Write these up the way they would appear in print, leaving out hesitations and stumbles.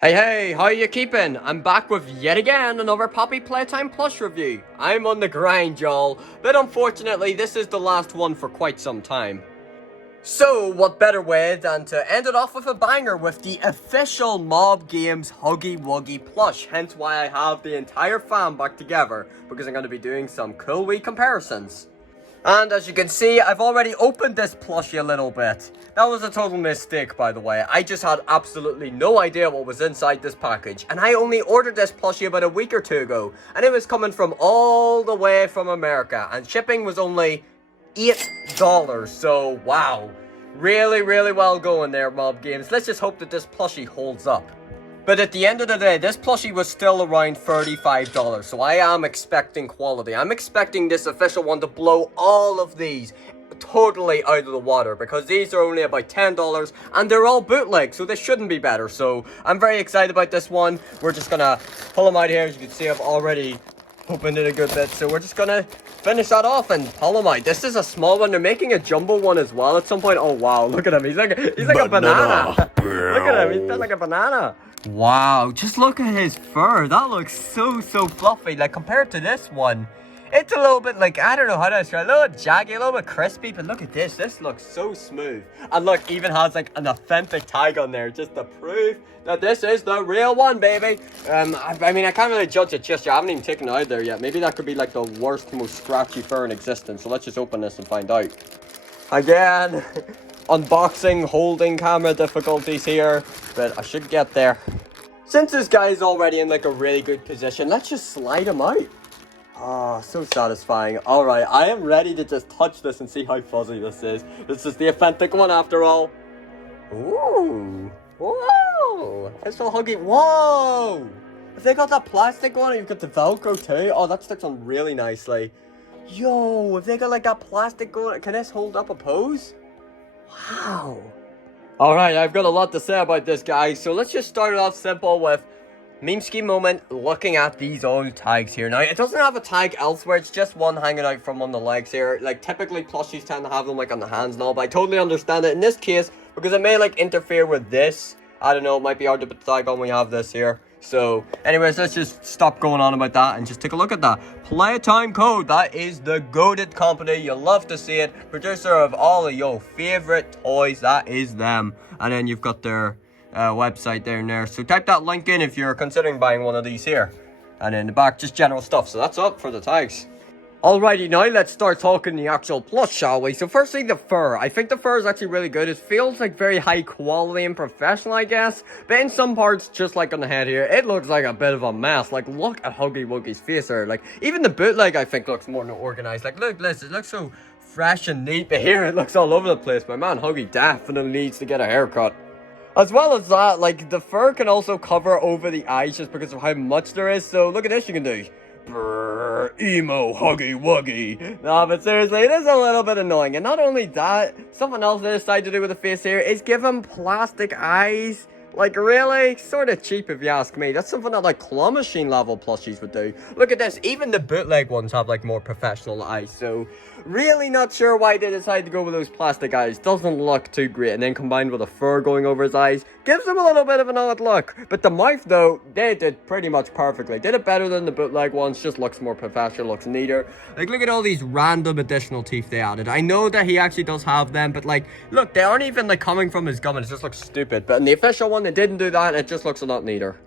Hey, how you keeping? I'm back with yet again another Poppy Playtime plush review. I'm on the grind, y'all, but unfortunately this is the last one for quite some time. So, what better way than to end it off with a banger with the official Mob Games HUGGY WUGGY plush, hence why I have the entire fam back together, because I'm going to be doing some cool wee comparisons. And as you can see, I've already opened this plushie a little bit. That was a total mistake, by the way. I just had absolutely no idea what was inside this package. And I only ordered this plushie about a week or two ago. And it was coming from all the way from America. And shipping was only $8. So, wow. Really, really well going there, Mob Games. Let's just hope that this plushie holds up. But at the end of the day, this plushie was still around $35, so I am expecting quality. I'm expecting this official one to blow all of these totally out of the water, because these are only about $10, and they're all bootleg, so this shouldn't be better. So I'm very excited about this one. We're just gonna pull them out here. As you can see, I've already opened it a good bit, so we're just gonna finish that off and pull them out. This is a small one. They're making a jumbo one as well at some point. Oh wow, look at him. He's like a banana. Look at him. He's built like a banana. Wow, just look at his fur. That looks so fluffy. Like, compared to this one, it's a little bit like, I don't know how to describe it, a little jaggy, a little bit crispy, but look at this. This looks so smooth. And look, even has like an authentic tag on there just to prove that this is the real one, baby. I mean, I can't really judge it just yet. I haven't even taken it out there yet. Maybe that could be like the worst, most scratchy fur in existence. So let's just open this and find out. Again, unboxing, holding camera difficulties here, but I should get there. Since this guy is already in like a really good position, let's just slide him out. Ah, so satisfying. Alright, I am ready to just touch this and see how fuzzy this is. This is the authentic one after all. Ooh. Whoa. It's so huggy. Whoa. Have they got that plastic one? You've got the Velcro too. Oh, that sticks on really nicely. Yo, have they got like that plastic going? Can this hold up a pose? Wow. Alright, I've got a lot to say about this guy, so let's just start it off simple with meme scheme moment, looking at these old tags here. Now, it doesn't have a tag elsewhere, it's just one hanging out from one of the legs here. Like, typically plushies tend to have them like on the hands and all, but I totally understand it in this case, because it may like interfere with this. I don't know, it might be hard to put the tag on when you have this here. So, anyways, let's just stop going on about that and just take a look at that. Playtimeco, that is the goated company. You love to see it. Producer of all of your favorite toys, that is them. And then you've got their website there and there. So type that link in if you're considering buying one of these here. And in the back, just general stuff. So that's up for the tags. Alrighty, now let's start talking the actual plush, shall we? So firstly, the fur. I think the fur is actually really good. It feels like very high quality and professional, I guess. But in some parts, just like on the head here, it looks like a bit of a mess. Like, look at Huggy Wuggy's face there. Like, even the bootleg, I think, looks more organized. Like, look, this, it looks so fresh and neat. But here, it looks all over the place. My man, Huggy definitely needs to get a haircut. As well as that, like, the fur can also cover over the eyes just because of how much there is. So, look at this you can do. Brrr, emo huggy wuggy. No, but seriously, it is a little bit annoying. And not only that, something else they decided to do with the face here is give him plastic eyes. Like, really? Sort of cheap if you ask me. That's something that, like, claw machine level plushies would do. Look at this. Even the bootleg ones have, like, more professional eyes. So, really not sure why they decided to go with those plastic eyes. Doesn't look too great. And then combined with a fur going over his eyes, gives him a little bit of an odd look. But the mouth, though, they did pretty much perfectly. Did it better than the bootleg ones. Just looks more professional, looks neater. Like, look at all these random additional teeth they added. I know that he actually does have them, but, like, look, they aren't even, like, coming from his gum, and it just looks stupid. But in the official one, they didn't do that, and it just looks a lot neater.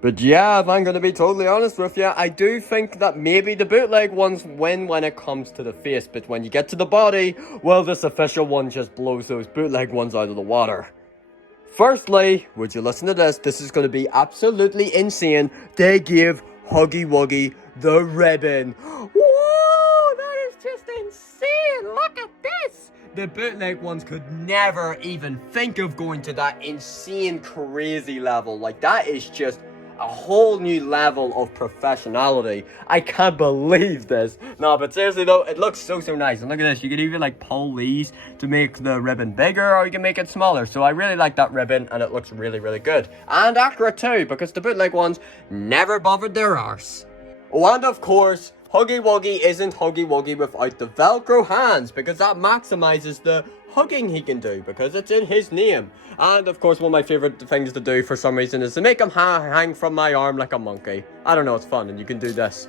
But yeah, if I'm going to be totally honest with you, I do think that maybe the bootleg ones win when it comes to the face. But when you get to the body, well, this official one just blows those bootleg ones out of the water. Firstly, would you listen to this? This is going to be absolutely insane. They give Huggy Wuggy the ribbon. Whoa, that is just insane. Look at this. The bootleg ones could never even think of going to that insane, crazy level. Like, that is just a whole new level of professionality. I can't believe this. No, but seriously though, it looks so nice. And look at this, you can even like pull these to make the ribbon bigger, or you can make it smaller. So I really like that ribbon, and it looks really good. And accurate too, because the bootleg ones never bothered their arse. Oh, and of course, Huggy Wuggy isn't Huggy Wuggy without the Velcro hands, because that maximizes the hugging he can do, because it's in his name. And of course, one of my favorite things to do for some reason is to make him hang from my arm like a monkey. I don't know, it's fun, and you can do this.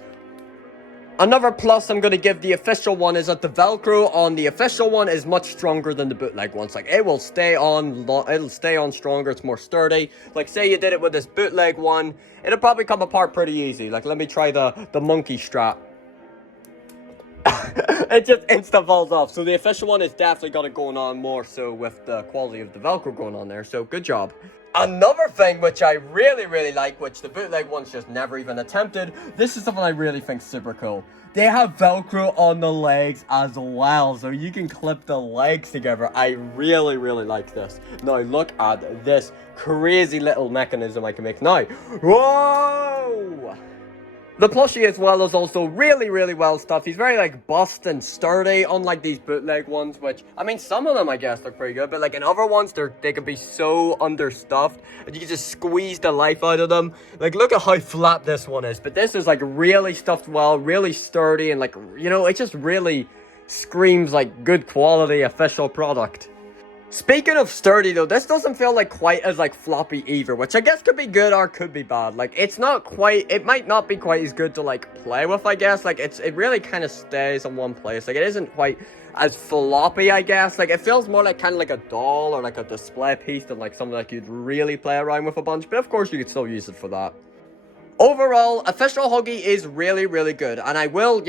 Another plus I'm going to give the official one is that the Velcro on the official one is much stronger than the bootleg ones. Like, it will stay on, it'll stay on stronger, it's more sturdy. Like, say you did it with this bootleg one, it'll probably come apart pretty easy. Like, let me try the monkey strap. It just insta falls off. So the official one is definitely got it going on more so with the quality of the Velcro going on there. So good job. Another thing which I really like, which the bootleg ones just never even attempted, this is something I really think super cool. They have Velcro on the legs as well, so you can clip the legs together. I really like this. Now look at this crazy little mechanism I can make now. Whoa! The plushie as well is also really well stuffed. He's very like bust and sturdy, unlike these bootleg ones, which, I mean, some of them I guess look pretty good, but like in other ones, they can be so understuffed and you can just squeeze the life out of them. Like, look at how flat this one is, but this is like really stuffed well, really sturdy, and like, you know, it just really screams like good quality official product. Speaking of sturdy though, this doesn't feel like quite as like floppy either, which I guess could be good or could be bad. Like, it's not quite, it might not be quite as good to like play with, I guess. Like, it really kind of stays in one place. Like, it isn't quite as floppy, I guess. Like, it feels more like kind of like a doll or like a display piece than like something that you'd really play around with a bunch. But of course you could still use it for that. Overall, official Huggy is really good, and I will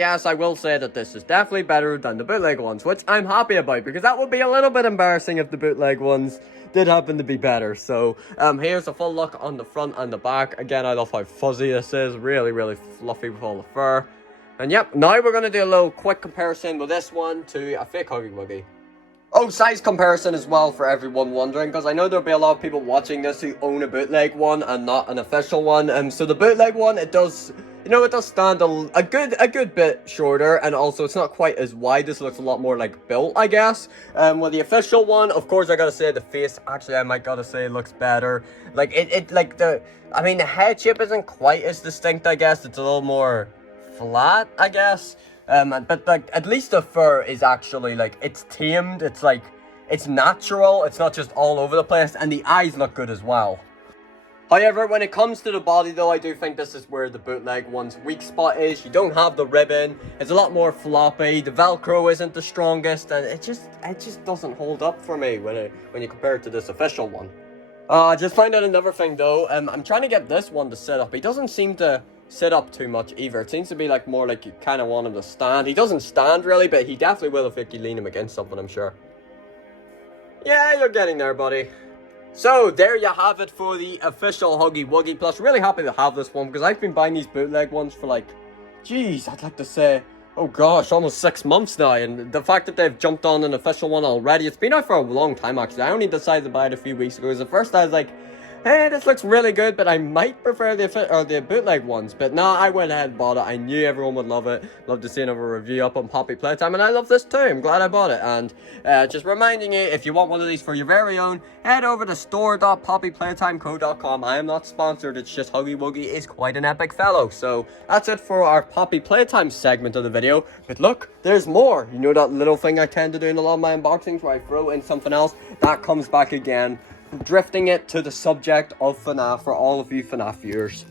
say that this is definitely better than the bootleg ones, which I'm happy about, because that would be a little bit embarrassing if the bootleg ones did happen to be better. So, here's a full look on the front and the back. Again, I love how fuzzy this is, really fluffy with all the fur. And yep, now we're going to do a little quick comparison with this one to a fake Huggy Wuggy. Oh, size comparison as well for everyone wondering, because I know there'll be a lot of people watching this who own a bootleg one and not an official one. So the bootleg one, it does, you know, it does stand a good bit shorter, and also it's not quite as wide. This looks a lot more like built, I guess. With the official one, of course, I gotta say the face, actually, I might gotta say looks better. Like, I mean, the head shape isn't quite as distinct, I guess. It's a little more flat, I guess. But like, at least the fur is actually like, it's tamed, it's like, it's natural, it's not just all over the place, and the eyes look good as well. However, when it comes to the body though, I do think this is where the bootleg one's weak spot is. You don't have the ribbon, it's a lot more floppy, the Velcro isn't the strongest, and it just doesn't hold up for me when you compare it to this official one. I just find out another thing though, I'm trying to get this one to sit up. He doesn't seem to sit up too much either. It seems to be like more like you kind of want him to stand. He doesn't stand really, but he definitely will if you lean him against something, I'm sure. Yeah, you're getting there, buddy. So there you have it for the official Huggy Wuggy Plush. Really happy to have this one, because I've been buying these bootleg ones for like, geez, I'd like to say, oh gosh, almost 6 months now. And the fact that they've jumped on an official one already, it's been out for a long time actually. I only decided to buy it a few weeks ago, because at first I was like, hey, this looks really good, but I might prefer the bootleg ones. But nah, I went ahead and bought it. I knew everyone would love it. Love to see another review up on Poppy Playtime, and I love this too. I'm glad I bought it. And just reminding you, if you want one of these for your very own, head over to store.poppyplaytimeco.com. I am not sponsored, it's just Huggy Wuggy is quite an epic fellow. So that's it for our Poppy Playtime segment of the video. But look, there's more. You know that little thing I tend to do in a lot of my unboxings where I throw in something else? That comes back again, drifting it to the subject of FNAF for all of you FNAF viewers.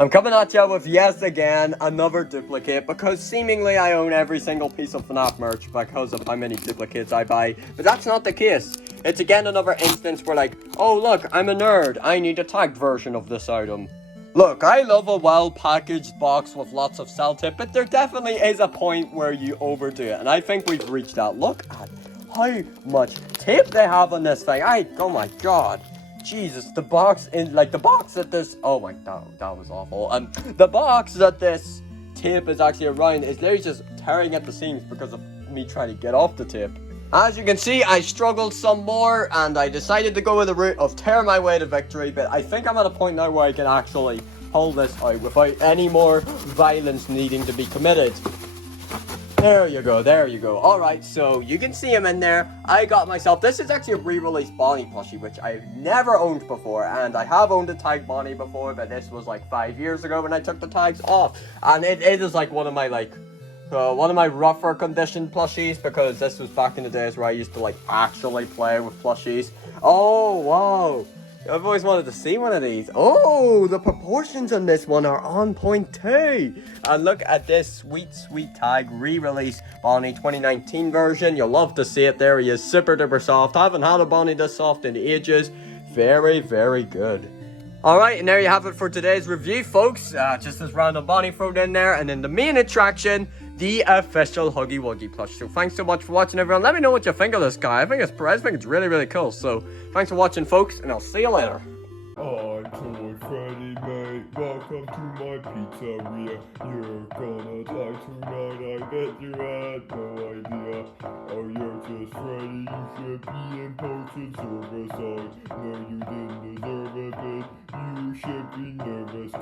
I'm coming at you with, yes again, another duplicate, because seemingly I own every single piece of FNAF merch because of how many duplicates I buy, but that's not the case. It's again another instance where like, oh look, I'm a nerd, I need a tagged version of this item. Look, I love a well-packaged box with lots of sell tip, but there definitely is a point where you overdo it, and I think we've reached that. Look at how much tape they have on this thing. Oh my god, Jesus, the box that this, oh my god, that was awful. The box that this tape is actually around is literally just tearing at the seams because of me trying to get off the tape. As you can see, I struggled some more, and I decided to go with the route of tear my way to victory, but I think I'm at a point now where I can actually pull this out without any more violence needing to be committed. There you go, there you go. Alright, so you can see him in there. I got myself, this is actually a re-released Bonnie plushie, which I've never owned before. And I have owned a tag Bonnie before, but this was like 5 years ago when I took the tags off. And it is like one of my rougher conditioned plushies, because this was back in the days where I used to like actually play with plushies. Oh, wow. I've always wanted to see one of these. Oh, the proportions on this one are on point too. And look at this sweet, sweet tag, re-release Bonnie 2019 version. You'll love to see it there. He is super duper soft. I haven't had a Bonnie this soft in ages. Very, very good. Alright, and there you have it for today's review, folks. Just this random Bonnie thrown in there. And then the main attraction, the official Huggy Wuggy plush. So thanks so much for watching, everyone. Let me know what you think of this guy. I think it's really, really cool. So thanks for watching, folks, and I'll see you later. I'm Toy Freddy, mate. Welcome to my pizzeria. You're gonna die tonight, I bet you had no idea. Oh, you're just Freddy, you should be in post service. No, you didn't deserve it, but you should be nervous.